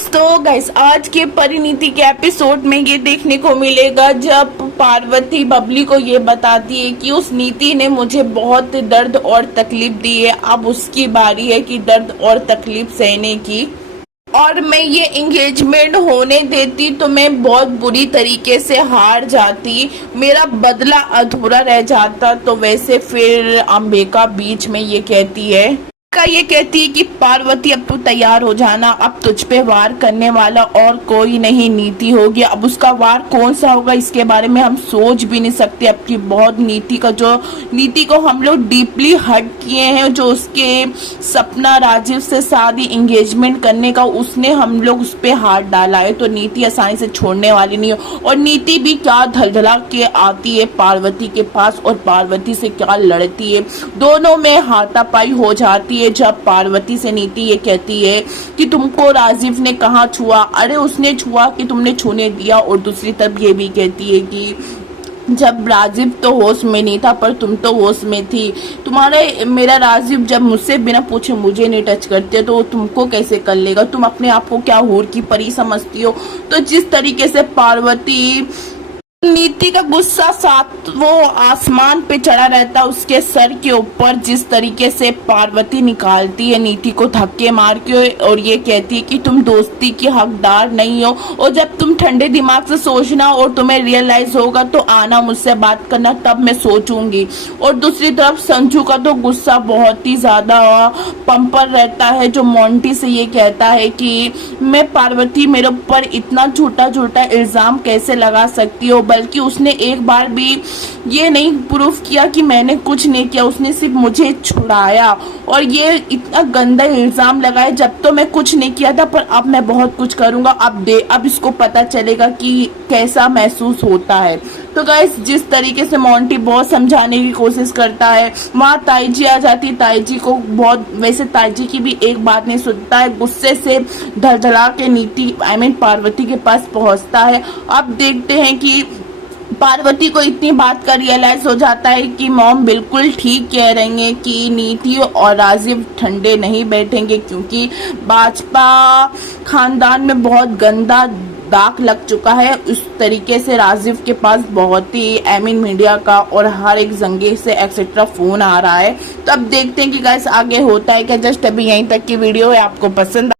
दोस्तों गाइस, आज के परिणीति के एपिसोड में ये देखने को मिलेगा जब पार्वती बबली को ये बताती है कि उस नीति ने मुझे बहुत दर्द और तकलीफ दी है। अब उसकी बारी है कि दर्द और तकलीफ सहने की, और मैं ये एंगेजमेंट होने देती तो मैं बहुत बुरी तरीके से हार जाती, मेरा बदला अधूरा रह जाता। तो वैसे फिर अंबिका बीच में ये कहती है कि पार्वती अब तू तैयार हो जाना, अब तुझ पे वार करने वाला और कोई नहीं नीति होगी। अब उसका वार कौन सा होगा इसके बारे में हम सोच भी नहीं सकते। अब की बहुत नीति को हम लोग डीपली हर्ट किए हैं। जो उसके सपना राजीव से शादी एंगेजमेंट करने का, उसने हम लोग उस पर हाथ डाला है। तो नीति आसानी से छोड़ने वाली नहीं है। और नीति भी क्या धड़धड़ा के आती है पार्वती के पास और पार्वती से क्या लड़ती है, दोनों में हाथापाई हो जाती है। जब पार्वती से नीति ये कहती है कि तुमको राजीव ने कहाँ छुआ, अरे उसने छुआ कि तुमने छूने दिया। और दूसरी तरफ ये भी कहती है कि जब राजीव तो होश में नहीं था पर तुम तो होश में थी, मेरा राजीव जब मुझसे बिना पूछे मुझे नहीं टच करते तो तुमको कैसे कर लेगा, तुम अपने आप को क्या हूर की परी समझती हो। तो जिस तरीके से पार्वती, नीति का गुस्सा सातवों आसमान पे चढ़ा रहता उसके सर के ऊपर, जिस तरीके से पार्वती निकालती है नीति को धक्के मार के और ये कहती है कि तुम दोस्ती की हकदार नहीं हो, और जब तुम ठंडे दिमाग से सोचना और तुम्हें रियलाइज होगा तो आना मुझसे बात करना, तब मैं सोचूंगी। और दूसरी तरफ संजू का तो गुस्सा बहुत ही ज्यादा पंपर रहता है, जो मोंटी से ये कहता है कि मैं पार्वती मेरे ऊपर इतना झूठा इल्जाम कैसे लगा सकती हो, बल्कि उसने एक बार भी ये नहीं प्रूफ किया कि मैंने कुछ नहीं किया, उसने सिर्फ मुझे छुड़ाया और ये इतना गंदा इल्जाम लगाया। जब तो मैं कुछ नहीं किया था पर अब मैं बहुत कुछ करूंगा। अब इसको पता चलेगा कि कैसा महसूस होता है। तो गाइस, जिस तरीके से मोंटी बहुत समझाने की कोशिश करता है, वहाँ ताईजी आ जाती। ताईजी को बहुत, वैसे ताईजी की भी एक बात नहीं सुनता है, गुस्से से धड़धड़ा के नीति पार्वती के पास पहुंचता है। अब देखते हैं कि पार्वती को इतनी बात का रियलाइज हो जाता है कि मॉम बिल्कुल ठीक कह रही है कि नीति और राजीव ठंडे नहीं बैठेंगे, क्योंकि भाजपा खानदान में बहुत गंदा दाग लग चुका है। उस तरीके से राजीव के पास बहुत ही मीडिया का और हर एक जंगे से एक्सेट्रा फोन आ रहा है। तो अब देखते हैं कि गाइस आगे होता है क्या। जस्ट अभी यहीं तक की वीडियो है, आपको पसंद